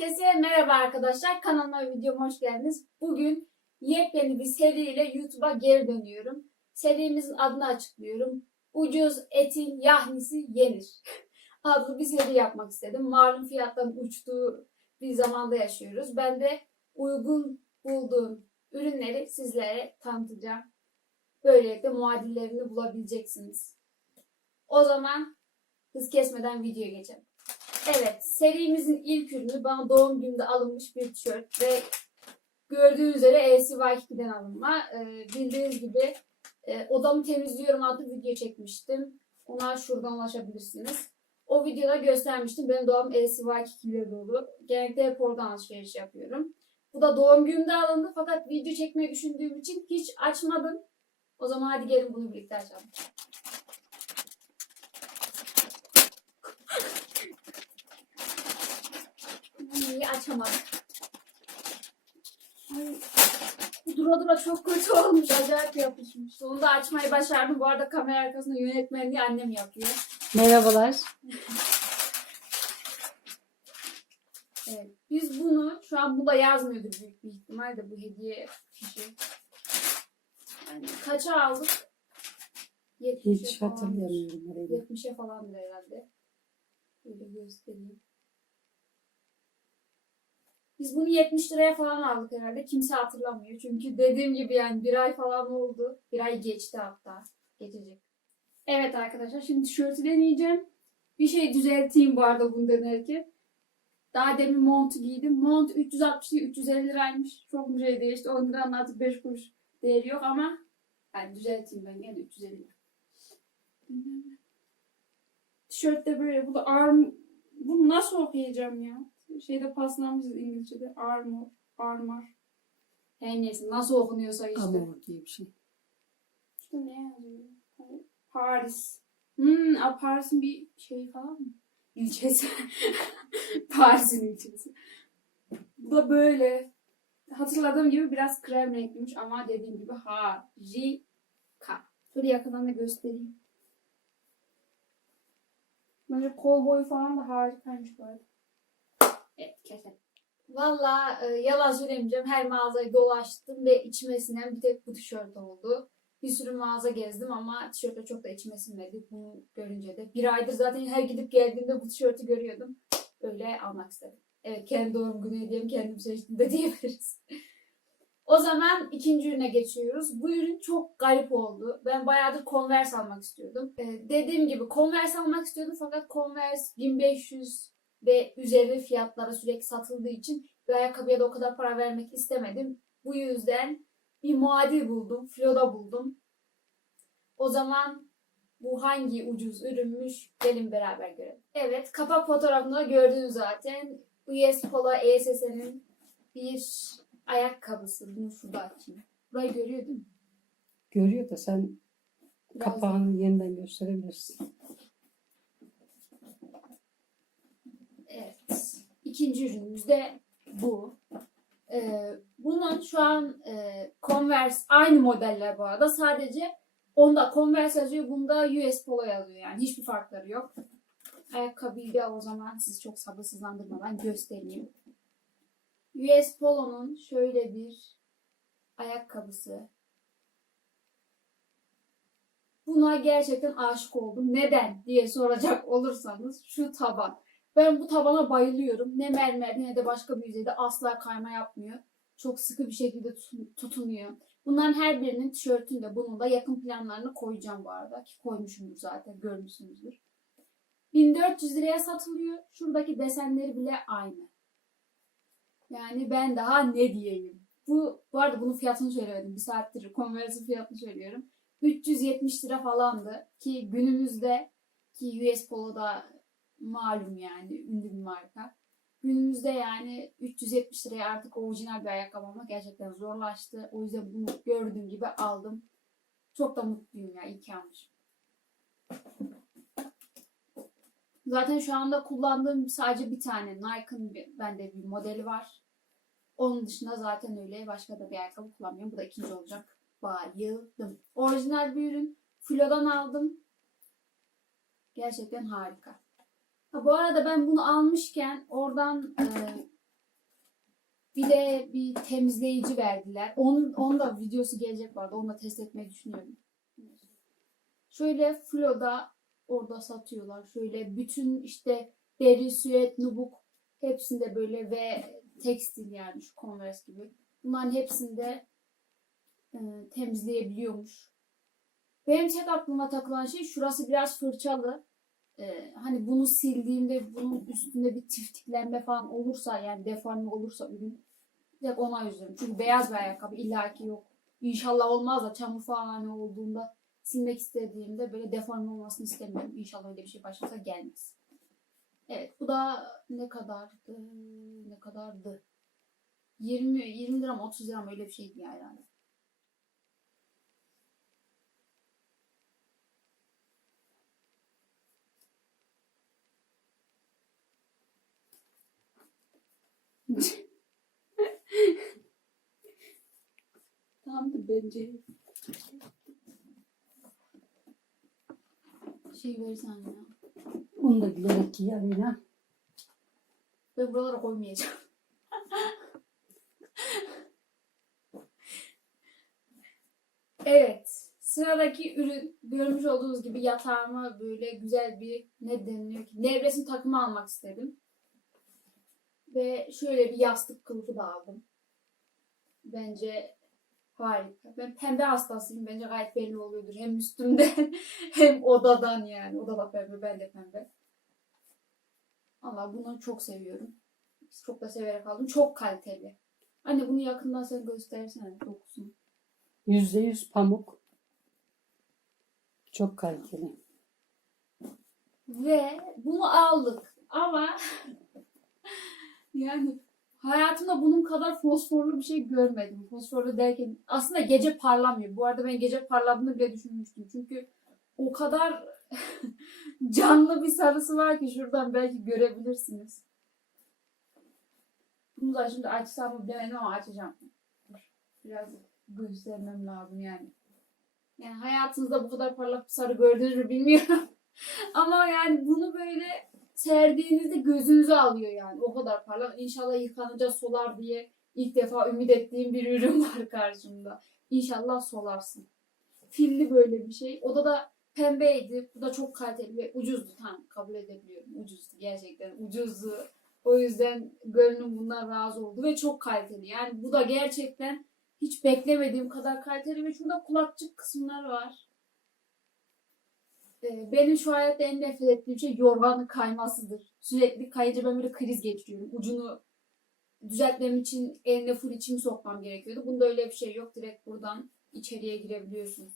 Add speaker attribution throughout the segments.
Speaker 1: Herkese merhaba arkadaşlar. Kanalıma videoma hoş geldiniz. Bugün yepyeni bir seriyle YouTube'a geri dönüyorum. Serimizin adını açıklıyorum. Ucuz etin yahnisi yenir. adlı bir seri yapmak istedim. Malum fiyatların uçtuğu bir zamanda yaşıyoruz. Ben de uygun bulduğum ürünleri sizlere tanıtacağım. Böylelikle muadillerini bulabileceksiniz. O zaman hız kesmeden videoya geçelim. Evet, serimizin ilk ürünü bana doğum günümde alınmış bir tişört ve gördüğünüz üzere ECY2'den alınma. Ee, bildiğiniz gibi e, odamı temizliyorum adlı video çekmiştim. Ona şuradan ulaşabilirsiniz. O videoda göstermiştim. Benim doğum ECY2 ile dolu. Genellikle hep oradan alışveriş yapıyorum. Bu da doğum günümde alındı fakat video çekmeyi düşündüğüm için hiç açmadım. O zaman hadi gelin bunu birlikte açalım. İyi açamadım. Ay, dura dura çok kötü olmuş. Acayip yapışmış. Sonunda açmayı başardım. Bu arada kamera arkasında yönetmenliği annem yapıyor.
Speaker 2: Merhabalar.
Speaker 1: Evet. Biz bunu şu an bu da yazmıyordur büyük bir ihtimalle bu hediye fişi. Yani kaça aldık? 70'e
Speaker 2: Hiç
Speaker 1: falandır.
Speaker 2: hatırlamıyorum orayı.
Speaker 1: 70'e falandır herhalde. Böyle göstereyim. Biz bunu 70 liraya falan aldık herhalde. Kimse hatırlamıyor. Çünkü dediğim gibi yani bir ay falan oldu. Bir ay geçti hatta. Geçecek. Evet arkadaşlar şimdi tişörtü deneyeceğim. Bir şey düzelteyim bu arada bunu denerken. Daha demin montu giydim. Mont 360 değil 350 liraymış. Çok mu şey değişti. 10 liranın artık 5 kuruş değeri yok ama yani düzelteyim ben gene 350 lira. Tişört de böyle. Bu da arm... Bunu nasıl okuyacağım ya? Şeyde paslanmışız İngilizce'de. Armor. Armor. Her neyse. Nasıl okunuyorsa işte.
Speaker 2: Amor diye bir şey.
Speaker 1: İşte ne yazıyor? Paris. Hmm, a, Paris'in bir şey falan mı? İlçesi. Paris'in ilçesi. Bu da böyle. Hatırladığım gibi biraz krem renkliymiş ama dediğim gibi harika. Şöyle yakından da göstereyim. Böyle kol boyu falan da harikaymış bu arada. Evet kesin. Valla e, yalan söylemeyeceğim. Her mağazayı dolaştım ve içime sinen bir tek bu tişört oldu. Bir sürü mağaza gezdim ama tişörtle çok da içime sinmedi. Bunu görünce de. Bir aydır zaten her gidip geldiğimde bu tişörtü görüyordum. Öyle almak istedim. Evet kendi doğum günü hediyem kendim seçtim de diyebiliriz. o zaman ikinci ürüne geçiyoruz. Bu ürün çok garip oldu. Ben bayağıdır Converse almak istiyordum. Ee, dediğim gibi Converse almak istiyordum fakat Converse 1500 ve üzeri fiyatlara sürekli satıldığı için bir ayakkabıya da o kadar para vermek istemedim. Bu yüzden bir muadil buldum. Filoda buldum. O zaman bu hangi ucuz ürünmüş? Gelin beraber görelim. Evet, kapak fotoğrafında gördünüz zaten. US Polo ESS'nin bir ayakkabısı. Bunu şurada açayım. Burayı görüyor değil mi?
Speaker 2: Görüyor da sen
Speaker 1: Biraz-
Speaker 2: kapağını yeniden gösterebilirsin.
Speaker 1: Evet. İkinci ürünümüz de bu. Ee, bunun şu an e, Converse aynı modeller bu arada. Sadece onda Converse yazıyor, bunda US Polo yazıyor. Yani hiçbir farkları yok. Ayakkabıyı da o zaman sizi çok sabırsızlandırmadan göstereyim. US Polo'nun şöyle bir ayakkabısı. Buna gerçekten aşık oldum. Neden diye soracak olursanız şu taban. Ben bu tabana bayılıyorum. Ne mermer ne de başka bir yüzeyde asla kayma yapmıyor. Çok sıkı bir şekilde tutun- tutunuyor. Bunların her birinin tişörtünde bunun da yakın planlarını koyacağım bu arada. Ki koymuşumdur zaten görmüşsünüzdür. 1400 liraya satılıyor. Şuradaki desenleri bile aynı. Yani ben daha ne diyeyim. Bu, bu arada bunun fiyatını söylemedim. Bir saattir Converse'in fiyatını söylüyorum. 370 lira falandı. Ki günümüzde ki US Polo'da malum yani ünlü bir marka. Günümüzde yani 370 liraya artık orijinal bir ayakkabı almak gerçekten zorlaştı. O yüzden bunu gördüğüm gibi aldım. Çok da mutluyum ya. iyi ki almışım. Zaten şu anda kullandığım sadece bir tane Nike'ın bende bir modeli var. Onun dışında zaten öyle başka da bir ayakkabı kullanmıyorum. Bu da ikinci olacak. Bayıldım. Orijinal bir ürün. Filo'dan aldım. Gerçekten harika. Ha, bu arada ben bunu almışken oradan e, Bir de bir temizleyici verdiler. Onun, onun da videosu gelecek vardı. Onu da test etmeyi düşünüyorum. Şöyle Flo'da orada satıyorlar. Şöyle bütün işte deri, süet, nubuk hepsinde böyle ve tekstil yani şu Converse gibi. Bunların hepsinde e, temizleyebiliyormuş. Benim tek aklıma takılan şey şurası biraz fırçalı. E, hani bunu sildiğimde bunun üstünde bir tiftiklenme falan olursa yani deforme olursa ürün direkt ona üzülürüm. Çünkü beyaz bir ayakkabı illaki yok. İnşallah olmaz da çamur falan hani olduğunda silmek istediğimde böyle deforme olmasını istemiyorum. İnşallah öyle bir şey başımıza gelmez. Evet bu da ne kadardı? Ne kadardı? 20, 20 lira mı 30 lira mı öyle bir şeydi ya herhalde. Tamam da bence şey verirsen ya.
Speaker 2: Onu da bilerek giy Aleyna.
Speaker 1: Ben buralara koymayacağım. evet. Sıradaki ürün görmüş olduğunuz gibi yatağıma böyle güzel bir ne deniliyor ki nevresim takımı almak istedim. Ve şöyle bir yastık kılıfı da aldım. Bence harika. Ben pembe hastasıyım. Bence gayet belli oluyordur. Hem üstümden hem odadan yani. Oda da pembe, ben de pembe. Allah bunu çok seviyorum. Çok da severek aldım. Çok kaliteli. Anne bunu yakından sen göstersene dokusunu.
Speaker 2: Yüzde yüz pamuk. Çok kaliteli.
Speaker 1: Ve bunu aldık. Ama yani hayatımda bunun kadar fosforlu bir şey görmedim. Fosforlu derken aslında gece parlamıyor. Bu arada ben gece parladığını bile düşünmüştüm. Çünkü o kadar canlı bir sarısı var ki şuradan belki görebilirsiniz. Bunu da şimdi açsam mı bilemedim ama açacağım. Biraz göstermem lazım yani. Yani hayatınızda bu kadar parlak bir sarı gördünüz mü bilmiyorum. ama yani bunu böyle serdiğinizde gözünüzü alıyor yani. O kadar parlak. İnşallah yıkanınca solar diye ilk defa ümit ettiğim bir ürün var karşımda. İnşallah solarsın. Filli böyle bir şey. O da pembeydi. Bu da çok kaliteli ve ucuzdu. Tamam kabul edebiliyorum. Ucuzdu. Gerçekten ucuzdu. O yüzden gönlüm bundan razı oldu ve çok kaliteli. Yani bu da gerçekten hiç beklemediğim kadar kaliteli ve şurada kulakçık kısımları var. Ee, Benim şu hayatta en nefret ettiğim şey yorganın kaymasıdır. Sürekli kayınca ben böyle kriz geçiriyorum. Ucunu düzeltmem için eline full içimi sokmam gerekiyordu. Bunda öyle bir şey yok. Direkt buradan içeriye girebiliyorsunuz.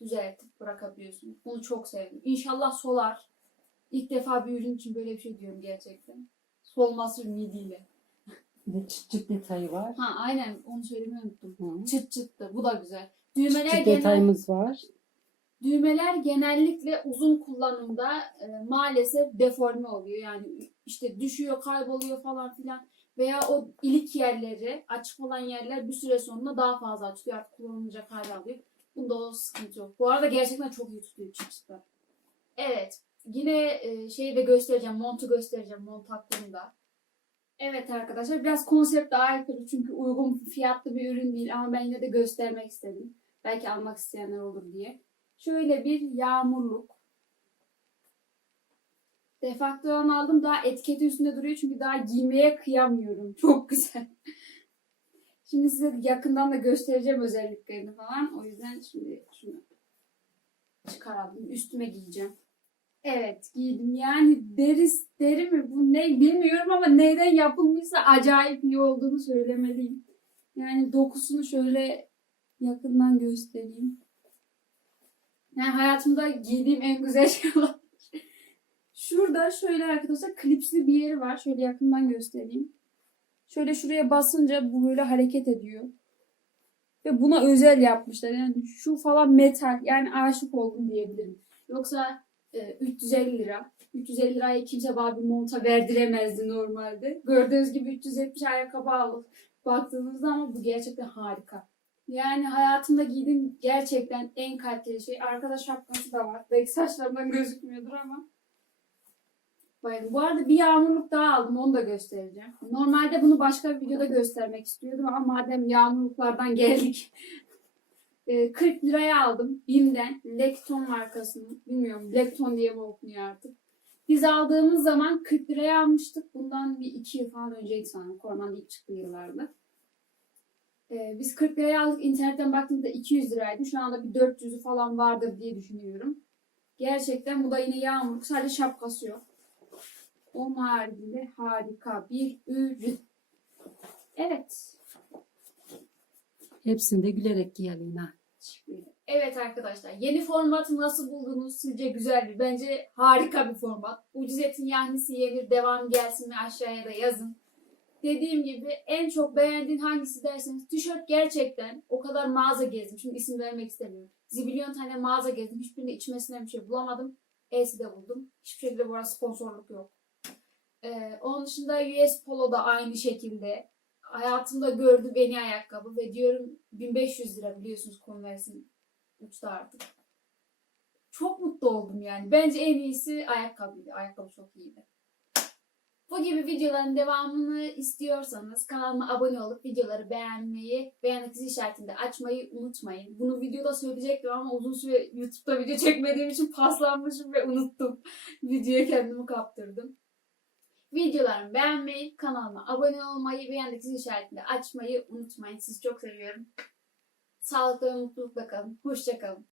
Speaker 1: Düzeltip bırakabiliyorsunuz. Bunu çok sevdim. İnşallah solar. İlk defa bir ürün için böyle bir şey diyorum gerçekten. Solması ümidiyle.
Speaker 2: Bir de çıt çıt detayı var.
Speaker 1: Ha aynen onu söylemeyi unuttum.
Speaker 2: Hı.
Speaker 1: Çıt çıttı. Bu da güzel.
Speaker 2: Çıt
Speaker 1: Düğmeler
Speaker 2: çıt
Speaker 1: genel,
Speaker 2: detayımız var.
Speaker 1: Düğmeler genellikle uzun kullanımda e, maalesef deforme oluyor. Yani işte düşüyor, kayboluyor falan filan. Veya o ilik yerleri, açık olan yerler bir süre sonra daha fazla açılıyor. Artık kullanılmayacak hale alıyor. Bunda o sıkıntı yok. Bu arada gerçekten çok iyi tutuyor çıtlar. Evet. Yine e, şeyi de göstereceğim. Montu göstereceğim. Mont hakkında. Evet arkadaşlar biraz konsepte aykırı çünkü uygun fiyatlı bir ürün değil ama ben yine de göstermek istedim. Belki almak isteyenler olur diye. Şöyle bir yağmurluk. Defaktodan aldım. Daha etiketi üstünde duruyor çünkü daha giymeye kıyamıyorum. Çok güzel. Şimdi size yakından da göstereceğim özelliklerini falan. O yüzden şimdi şunu çıkaralım. Üstüme giyeceğim. Evet giydim. Yani deri, deri mi bu ne bilmiyorum ama neyden yapılmışsa acayip iyi olduğunu söylemeliyim. Yani dokusunu şöyle yakından göstereyim. Yani hayatımda giydiğim en güzel şey olan. Şurada şöyle arkadaşlar klipsli bir yeri var. Şöyle yakından göstereyim. Şöyle şuraya basınca bu böyle hareket ediyor. Ve buna özel yapmışlar. Yani şu falan metal. Yani aşık oldum diyebilirim. Yoksa e, 350 lira. 350 liraya kimse bana bir monta verdiremezdi normalde. Gördüğünüz gibi 370 ayakkabı aldık baktığınızda ama bu gerçekten harika. Yani hayatımda giydiğim gerçekten en kaliteli şey. Arkada şapkası da var. Belki saçlarımdan gözükmüyordur ama. Bayıldım. Bu arada bir yağmurluk daha aldım. Onu da göstereceğim. Normalde bunu başka bir videoda göstermek istiyordum ama madem yağmurluklardan geldik. e, 40 liraya aldım. Bim'den. Lekton markasını. Bilmiyorum. Lekton diye mi okunuyor artık. Biz aldığımız zaman 40 liraya almıştık. Bundan bir iki yıl falan önceydi sanırım. Koronanın ilk çıktığı yıllarda. Ee, biz 40 liraya aldık. İnternetten baktığımda 200 liraydı. Şu anda bir 400'ü falan vardır diye düşünüyorum. Gerçekten bu da yine yağmurluk. Sadece şapkası yok. Onun haricinde harika bir ürün. Evet.
Speaker 2: Hepsini de gülerek giy Aleyna.
Speaker 1: Evet arkadaşlar yeni formatı nasıl buldunuz? Sizce güzel mi? Bence harika bir format. Ucuz etin yahnisi yenir devam gelsin mi aşağıya da yazın. Dediğim gibi en çok beğendiğin hangisi derseniz tişört gerçekten o kadar mağaza gezdim. Şimdi isim vermek istemiyorum. Zibilyon tane mağaza gezdim. Hiçbirinde içmesinden bir şey bulamadım. E'si de buldum. Hiçbir şekilde burası sponsorluk yok. Ee, onun dışında US Polo da aynı şekilde. Hayatımda gördüğüm en iyi ayakkabı ve diyorum 1500 lira biliyorsunuz Converse'in uçta artık. Çok mutlu oldum yani. Bence en iyisi ayakkabıydı. Ayakkabı çok iyiydi. Bu gibi videoların devamını istiyorsanız kanalıma abone olup videoları beğenmeyi yanındaki zil işaretini de açmayı unutmayın. Bunu videoda söyleyecektim ama uzun süre YouTube'da video çekmediğim için paslanmışım ve unuttum. Videoya kendimi kaptırdım. Videolarımı beğenmeyi, kanalıma abone olmayı yanındaki zil işaretini de açmayı unutmayın. Sizi çok seviyorum. Sağlıklı ve mutlulukla kalın. Hoşça kalın.